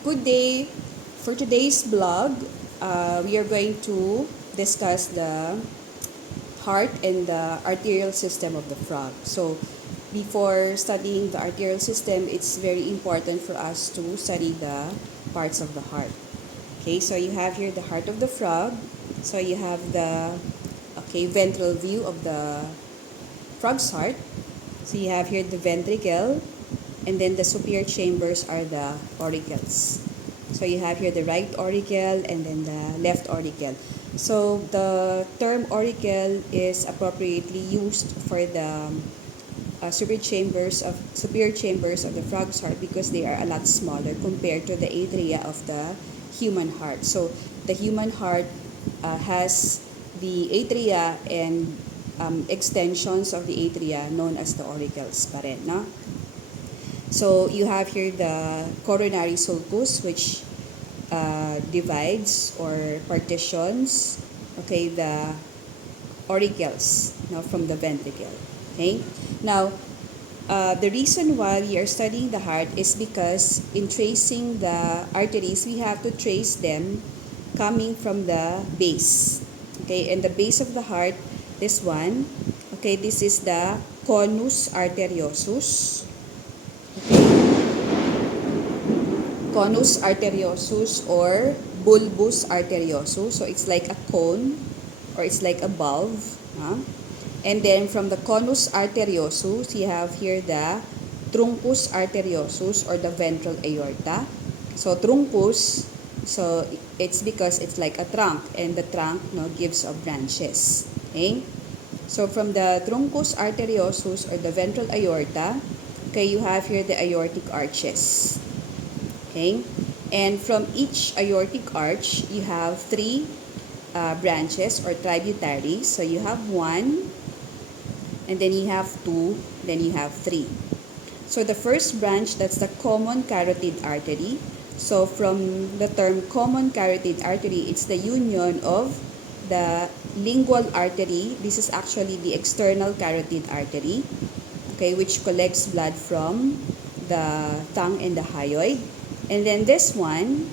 Good day. For today's blog, we are going to discuss the heart and the arterial system of the frog. So, before studying the arterial system, it's very important for us to study the parts of the heart. Okay, so you have here the heart of the frog. So you have the ventral view of the frog's heart. So you have here the ventricle, and then the superior chambers are the auricles. So you have here the right auricle and then the left auricle. So the term auricle is appropriately used for the superior chambers of the frog's heart because they are a lot smaller compared to the atria of the human heart. So the human heart has the atria and extensions of the atria known as the auricles pa rin, no? So you have here the coronary sulcus, which divides or partitions, the auricles, from the ventricle. Okay. Now, the reason why we are studying the heart is because in tracing the arteries, we have to trace them coming from the base. Okay, and the base of the heart, this one. Okay, this is the conus arteriosus. Conus arteriosus or bulbus arteriosus. So it's like a cone or it's like a valve. And then from the conus arteriosus, you have here the truncus arteriosus or the ventral aorta. So truncus, so it's because it's like a trunk and the trunk gives off branches. Okay? So from the truncus arteriosus or the ventral aorta, you have here the aortic arches. Okay? And from each aortic arch, you have three branches or tributaries. So you have one, and then you have two, then you have three. So the first branch, that's the common carotid artery. So from the term common carotid artery, it's the union of the lingual artery. This is actually the external carotid artery, which collects blood from the tongue and the hyoid. And then this one,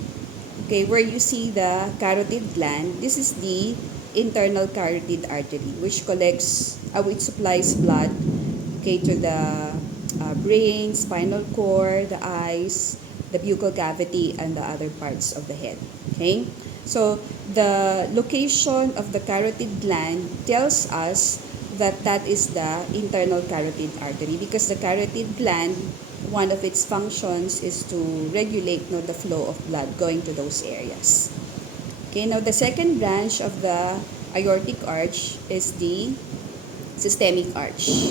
where you see the carotid gland, this is the internal carotid artery, which supplies blood, to the brain, spinal cord, the eyes, the buccal cavity, and the other parts of the head. Okay, so the location of the carotid gland tells us that is the internal carotid artery because the carotid gland, one of its functions is to regulate the flow of blood going to those areas. Okay, now the second branch of the aortic arch is the systemic arch.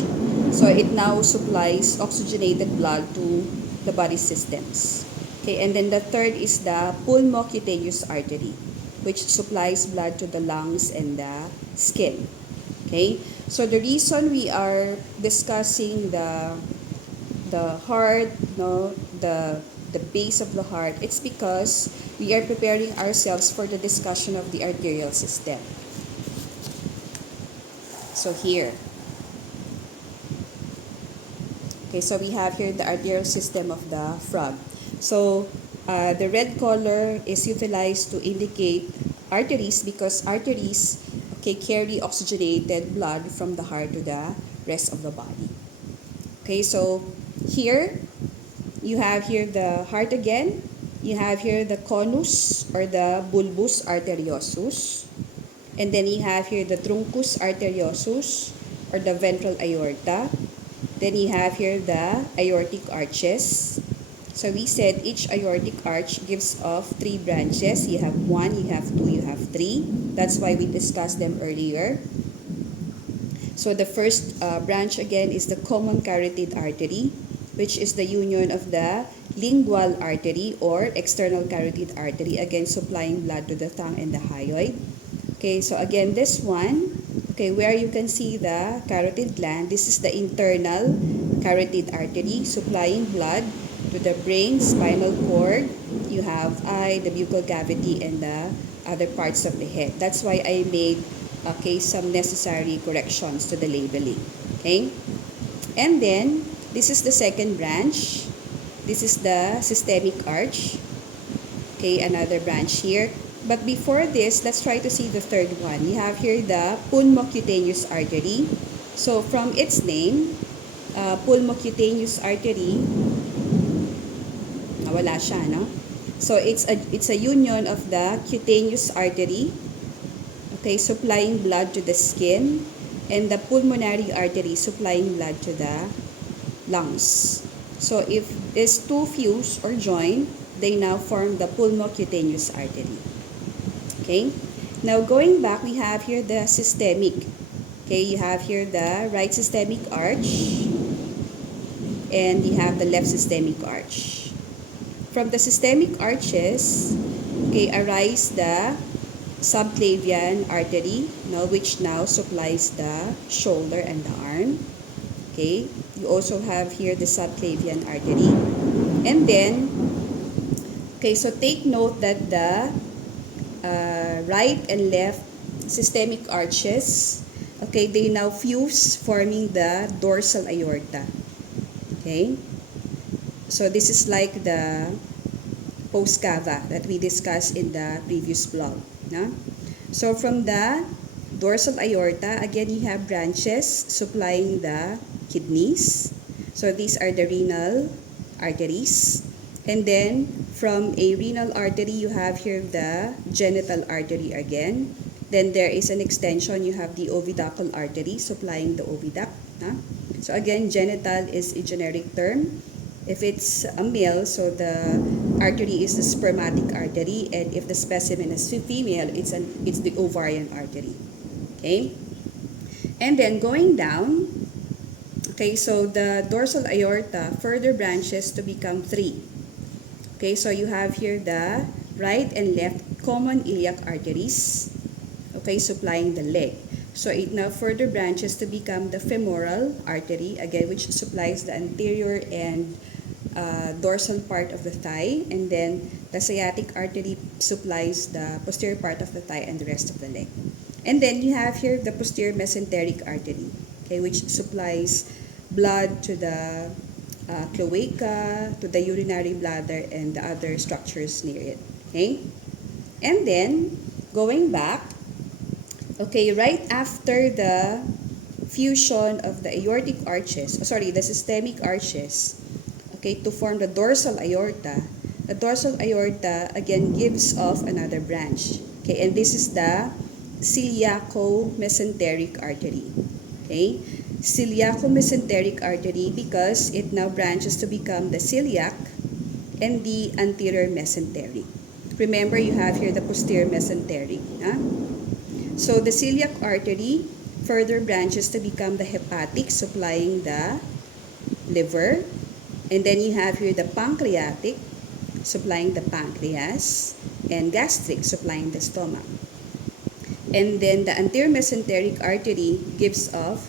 So it now supplies oxygenated blood to the body systems. Okay, and then the third is the pulmocutaneous artery, which supplies blood to the lungs and the skin. Okay, so the reason we are discussing the heart, the base of the heart, it's because we are preparing ourselves for the discussion of the arterial system. So here. Okay, so we have here the arterial system of the frog. So the red color is utilized to indicate arteries because arteries carry oxygenated blood from the heart to the rest of the body. Okay, so here you have here the heart again. You have here the conus or the bulbus arteriosus. And then you have here the truncus arteriosus or the ventral aorta. Then you have here the aortic arches. So we said each aortic arch gives off three branches. You have one, you have two, you have three. That's why we discussed them earlier. So the first branch again is the common carotid artery, which is the union of the lingual artery or external carotid artery, again supplying blood to the tongue and the hyoid. Okay, so again this one, where you can see the carotid gland, this is the internal carotid artery supplying blood to the brain, spinal cord, you have eye, the buccal cavity, and the other parts of the head. That's why I made some necessary corrections to the labeling. Okay, and then this is the second branch. This is the systemic arch. Okay, another branch here. But before this, let's try to see the third one. You have here the pulmocutaneous artery. So from its name, pulmocutaneous artery, nawala siya, no? So it's a union of the cutaneous artery, okay, supplying blood to the skin, and the pulmonary artery supplying blood to the lungs. So if these two fuse or join, they now form the pulmocutaneous artery. Okay? Now going back, we have here the systemic. Okay, you have here the right systemic arch and you have the left systemic arch. From the systemic arches, okay, arise the subclavian artery, no, which now supplies the shoulder and the arm. Okay, you also have here the subclavian artery. And then, okay, so take note that the right and left systemic arches, okay, they now fuse, forming the dorsal aorta. Okay, so this is like the post cava that we discussed in the previous blog. No? So from the dorsal aorta, again you have branches supplying the kidneys. So these are the renal arteries. And then from a renal artery, you have here the genital artery again. Then there is an extension, you have the oviductal artery supplying the oviduct. Huh? So again, genital is a generic term. If it's a male, so the artery is the spermatic artery, and if the specimen is female, it's the ovarian artery. Okay? And then going down, okay, so the dorsal aorta further branches to become three. Okay, so you have here the right and left common iliac arteries, okay, supplying the leg. So it now further branches to become the femoral artery, again, which supplies the anterior and dorsal part of the thigh, and then the sciatic artery supplies the posterior part of the thigh and the rest of the leg. And then you have here the posterior mesenteric artery, okay, which supplies blood to the cloaca, to the urinary bladder, and the other structures near it. Okay? And then, going back, okay, right after the fusion of the aortic arches, the systemic arches, okay, to form the dorsal aorta, the dorsal aorta again gives off another branch. Okay, and this is the ciliaco-mesenteric artery. Okay? Ciliaco-mesenteric artery because it now branches to become the celiac and the anterior mesenteric. Remember, you have here the posterior mesenteric. Huh? So the celiac artery further branches to become the hepatic, supplying the liver. And then you have here the pancreatic, supplying the pancreas, and gastric, supplying the stomach. And then the anterior mesenteric artery gives off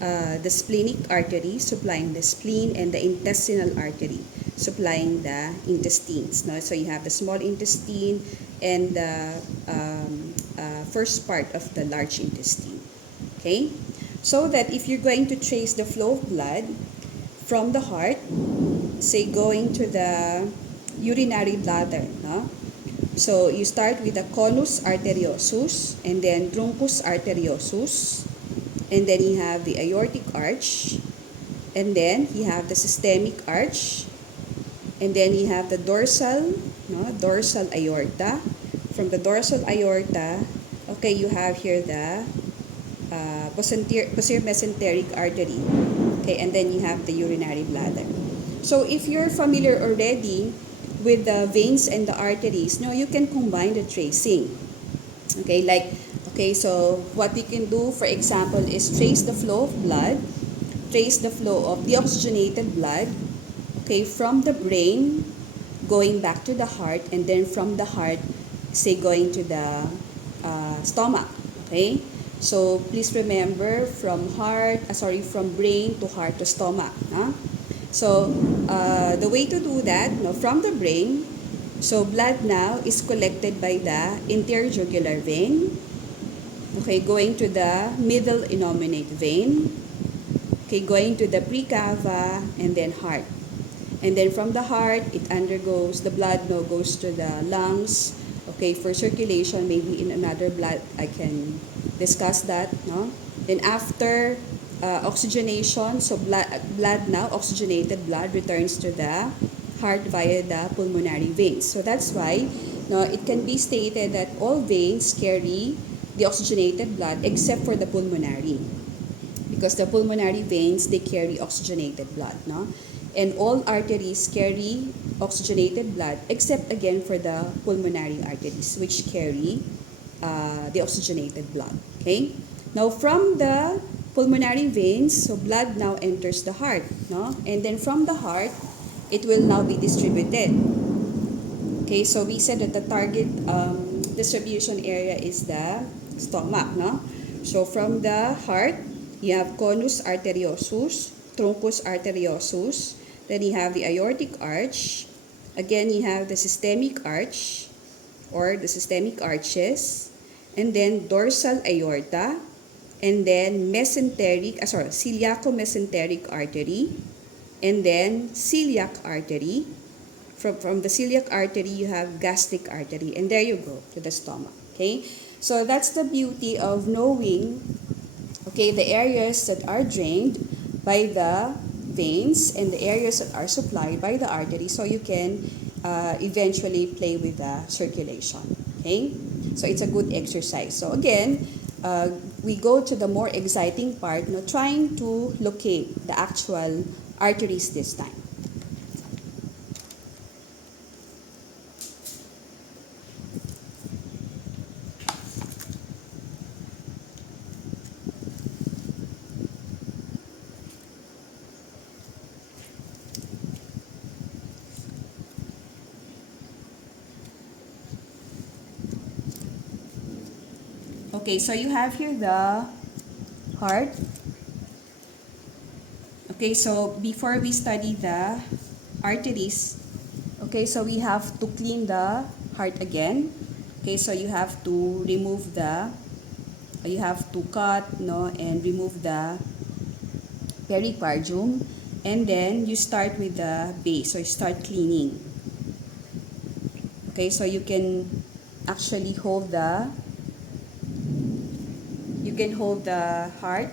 the splenic artery, supplying the spleen, and the intestinal artery, supplying the intestines. No? So you have the small intestine and the first part of the large intestine. Okay? So that if you're going to trace the flow of blood from the heart, say going to the urinary bladder, no? So you start with the conus arteriosus, and then truncus arteriosus, and then you have the aortic arch, and then you have the systemic arch, and then you have the dorsal aorta. From the dorsal aorta, okay, you have here the posterior mesenteric artery, okay, and then you have the urinary bladder. So if you're familiar already with the veins and the arteries, no, you can combine the tracing. Okay, so what we can do, for example, is trace the flow of blood, trace the flow of deoxygenated blood, okay, from the brain going back to the heart, and then from the heart, say, going to the stomach. Okay, so please remember, from brain to heart to stomach. Huh? So the way to do that, no, from the brain, so blood now is collected by the interjugular vein, okay, going to the middle innominate vein, okay, going to the precava, and then heart. And then from the heart, it undergoes, the blood no, goes to the lungs. Okay, for circulation, maybe in another blood, I can discuss that. No? Then after oxygenation, so blood now, oxygenated blood returns to the heart via the pulmonary veins. So that's why no, it can be stated that all veins carry the oxygenated blood except for the pulmonary, because the pulmonary veins, they carry oxygenated blood, no? And all arteries carry oxygenated blood except again for the pulmonary arteries, which carry the oxygenated blood. Okay, now from the pulmonary veins, so blood now enters the heart, no? And then from the heart, it will now be distributed. Okay, so we said that the target distribution area is the stomach, no? So from the heart, you have conus arteriosus, truncus arteriosus, then you have the aortic arch, again you have the systemic arch or the systemic arches, and then dorsal aorta, and then ciliaco-mesenteric artery, and then celiac artery. From the celiac artery, you have gastric artery, and there you go to the stomach. Okay, so that's the beauty of knowing, okay, the areas that are drained by the veins and the areas that are supplied by the artery, so you can eventually play with the circulation. Okay, so it's a good exercise. So again, we go to the more exciting part, no, trying to locate the actual arteries this time. Okay, so you have here the heart. Okay, so before we study the arteries, okay, so we have to clean the heart again. Okay, so you have to remove you have to cut, no, and remove the pericardium, and then you start with the base, so you start cleaning. Okay, so you can actually hold the heart.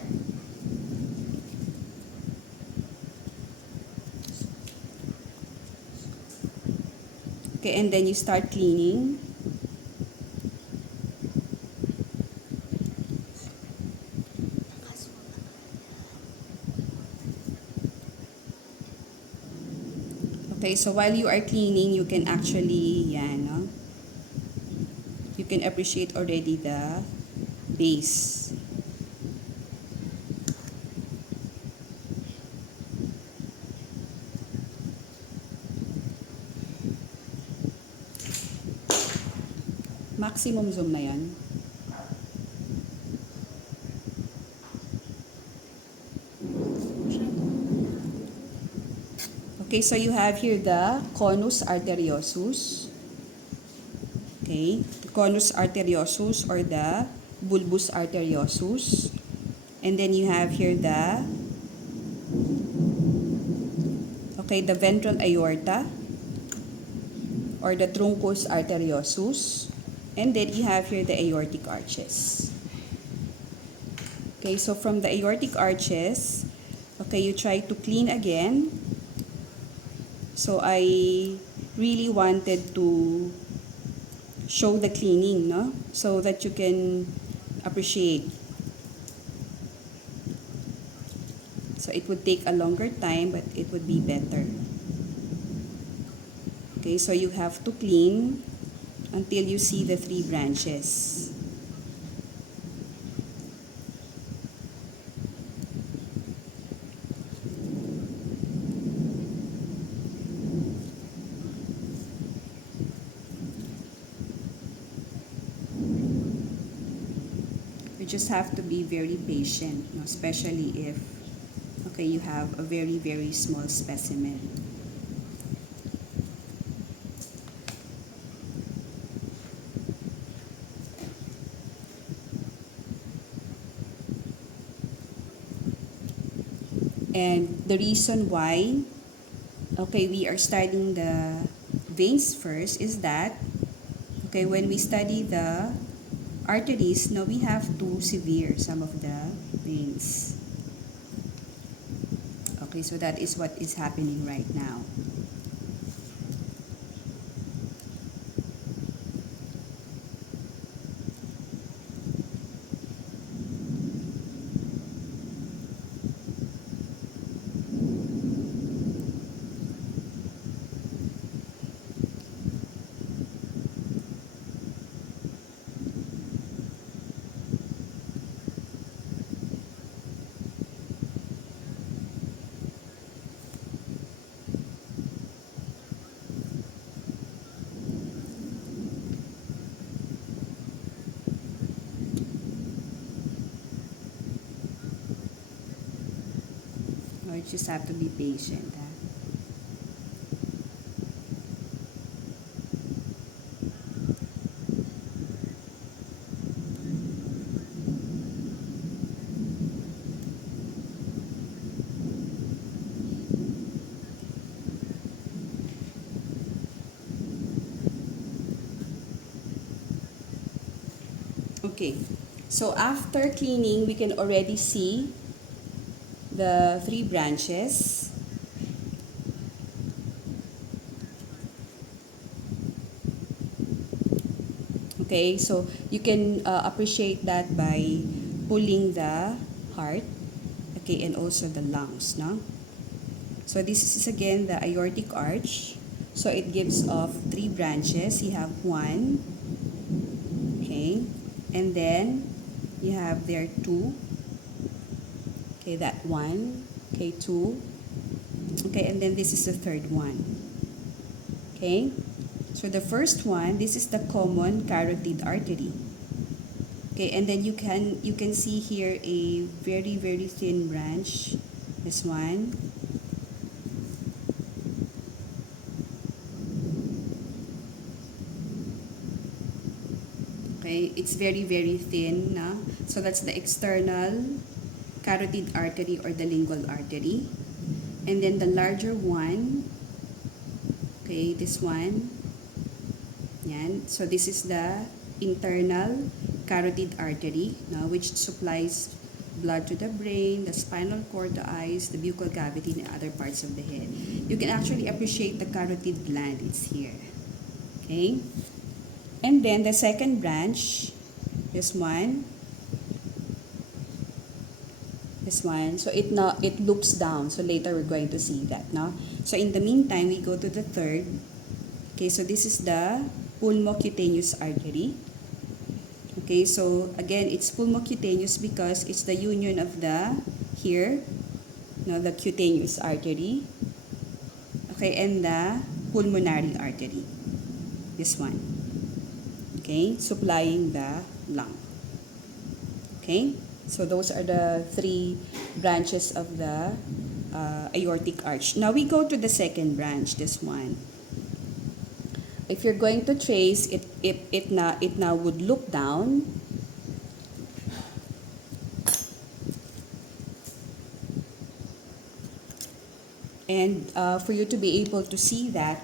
Okay, and then you start cleaning. Okay, so while you are cleaning, you can actually, yan, no? You can appreciate already the base. Maximum zoom na yan. Okay, so you have here the conus arteriosus. Okay, the conus arteriosus or the bulbus arteriosus. And then you have here the ventral aorta or the truncus arteriosus. And then you have here the aortic arches. Okay, so from the aortic arches, okay, you try to clean again. So I really wanted to show the cleaning, no? So that you can appreciate. So it would take a longer time, but it would be better. Okay, so you have to clean until you see the 3 branches. You just have to be very patient, no? Especially if, okay, you have a very, very small specimen. And the reason why Okay, we are studying the veins first. Is that, okay, when we study the arteries, now we have to severe some of the veins. Okay, so that is what is happening right now. You just have to be patient. Okay, so after cleaning, we can already see the three branches. Okay, so you can appreciate that by pulling the heart, okay, and also the lungs, no? So this is again the aortic arch. So it gives off three branches. You have one, okay, and then you have there two, okay, that one, okay, two, okay, and then this is the third one, okay. So the first one, this is the common carotid artery. Okay, and then you can see here a very thin branch. This one. Okay, it's very thin, na? So that's the external carotid artery or the lingual artery. And then the larger one, okay, this one. Yan. So this is the internal carotid artery, no, which supplies blood to the brain, the spinal cord, the eyes, the buccal cavity, and other parts of the head. You can actually appreciate the carotid gland. It's here. Okay? And then the second branch, this one. This one. So it loops down. So later we're going to see that, no? So in the meantime, we go to the third. Okay, so this is the pulmocutaneous artery. Okay, so again, it's pulmocutaneous because it's the union of the here, no, the cutaneous artery. Okay, and the pulmonary artery. This one. Okay, supplying the lung. Okay, so those are the three branches of the aortic arch. Now we go to the second branch, this one. If you're going to trace it now would look down. And for you to be able to see that,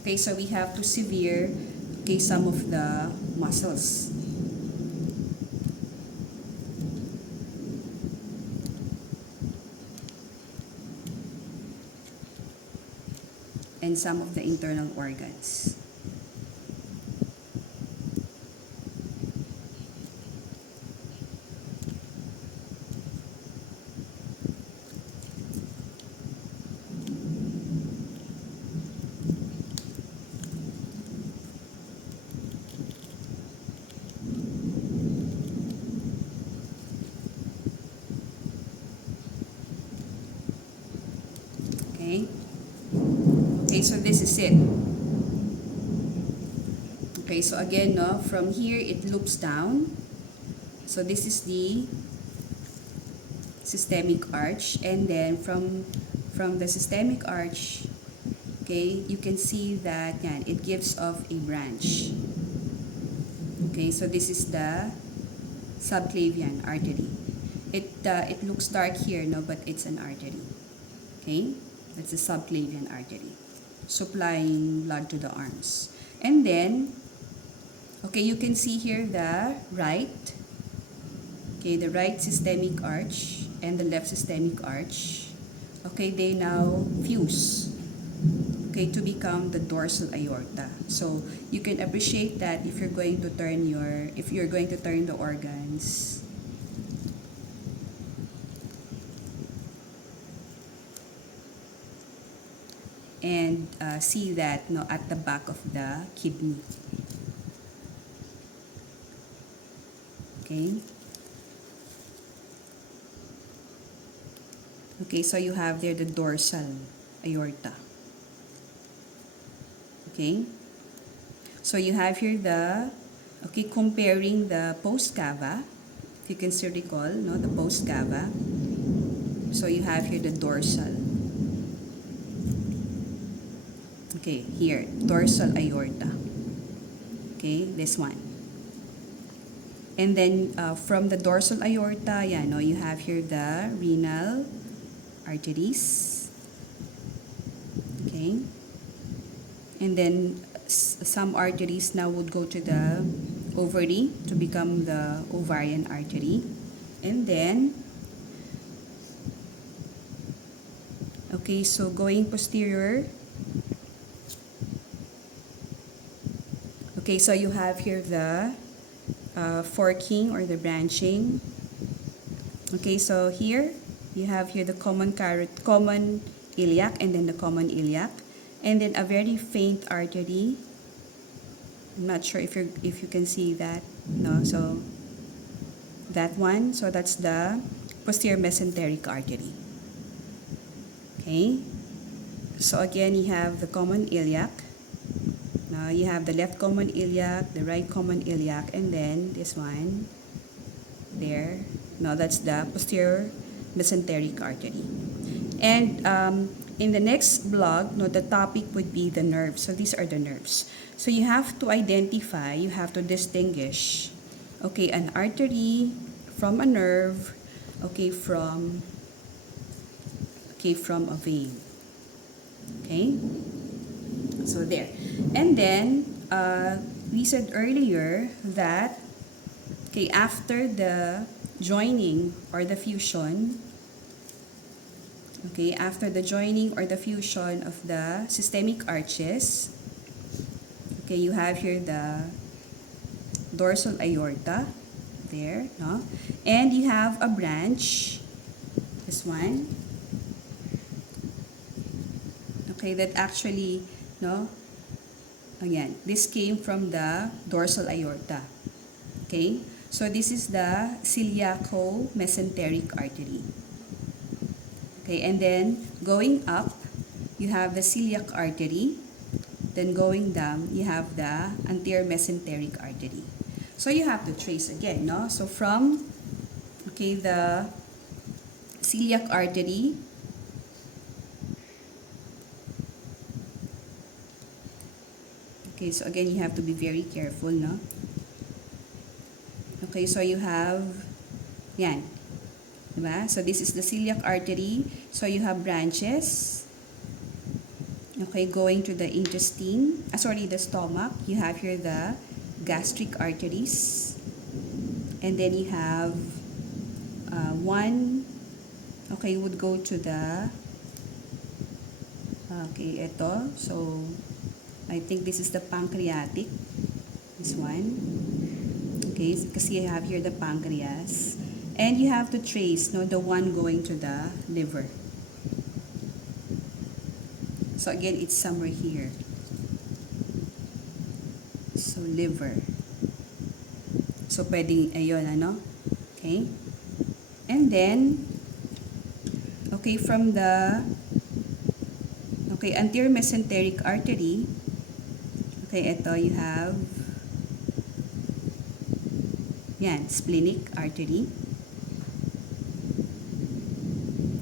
okay, so we have to sever, okay, some of the muscles. And some of the internal organs. Okay? Okay, so this is it. Okay, so again, no, from here it loops down. So this is the systemic arch, and then from the systemic arch, okay, you can see that yan, it gives off a branch. Okay, so this is the subclavian artery. it looks dark here, no, but it's an artery. Okay, that's the subclavian artery, supplying blood to the arms. And then, okay, you can see here the right, okay, the right systemic arch and the left systemic arch. Okay, they now fuse, okay, to become the dorsal aorta. So you can appreciate that if you're going to turn the organs. And see that, no, at the back of the kidney. Okay. Okay, so you have there the dorsal aorta. Okay. So you have here the, okay, comparing the post cava. If you can still recall, no, the post cava. So you have here the dorsal. Okay, here, dorsal aorta. Okay, this one. And then from the dorsal aorta, yeah, no, you have here the renal arteries. Okay. And then some arteries now would go to the ovary to become the ovarian artery. And then, okay, so going posterior. Okay, so you have here the forking or the branching. Okay, so here you have here the common iliac and then the common iliac, and then a very faint artery. I'm not sure if you can see that. No, so that one. So that's the posterior mesenteric artery. Okay. So again, you have the common iliac. Now you have the left common iliac, the right common iliac, and then this one there. Now that's the posterior mesenteric artery. And in the next blog, no, the topic would be the nerves. So these are the nerves. So you have to identify, you have to distinguish, okay, an artery from a nerve, okay, from a vein. Okay? So there. And then, we said earlier that, okay, after the joining or the fusion, okay, after the joining or the fusion of the systemic arches, okay, you have here the dorsal aorta, there, no? And you have a branch, this one, okay, that actually, no, again, this came from the dorsal aorta. Okay, so this is the ciliaco-mesenteric artery. Okay, and then going up, you have the celiac artery. Then going down, you have the anterior mesenteric artery. So you have to trace again, no? So from, okay, the celiac artery, okay, so again, you have to be very careful, no? Okay, so you have, yan, diba? So this is the celiac artery. So you have branches, okay, going to the intestine, the stomach. You have here the gastric arteries. And then you have one, okay, would go to the, okay, ito. So I think this is the pancreatic, this one. Okay, kasi you have here the pancreas. And you have to trace, no, the one going to the liver. So again, it's somewhere here. So liver. So pwedeng, ayun, ano? Okay. And then, okay, from the, okay, anterior mesenteric artery, okay, ito, you have, yan, splenic artery.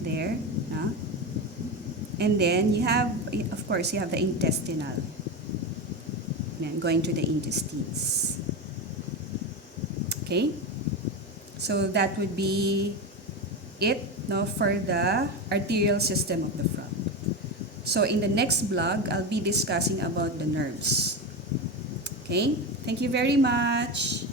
There, no? And then you have, of course, you have the intestinal. Yan, going to the intestines. Okay? So that would be it, no, for the arterial system of the frog. So in the next vlog, I'll be discussing about the nerves. Okay? Thank you very much.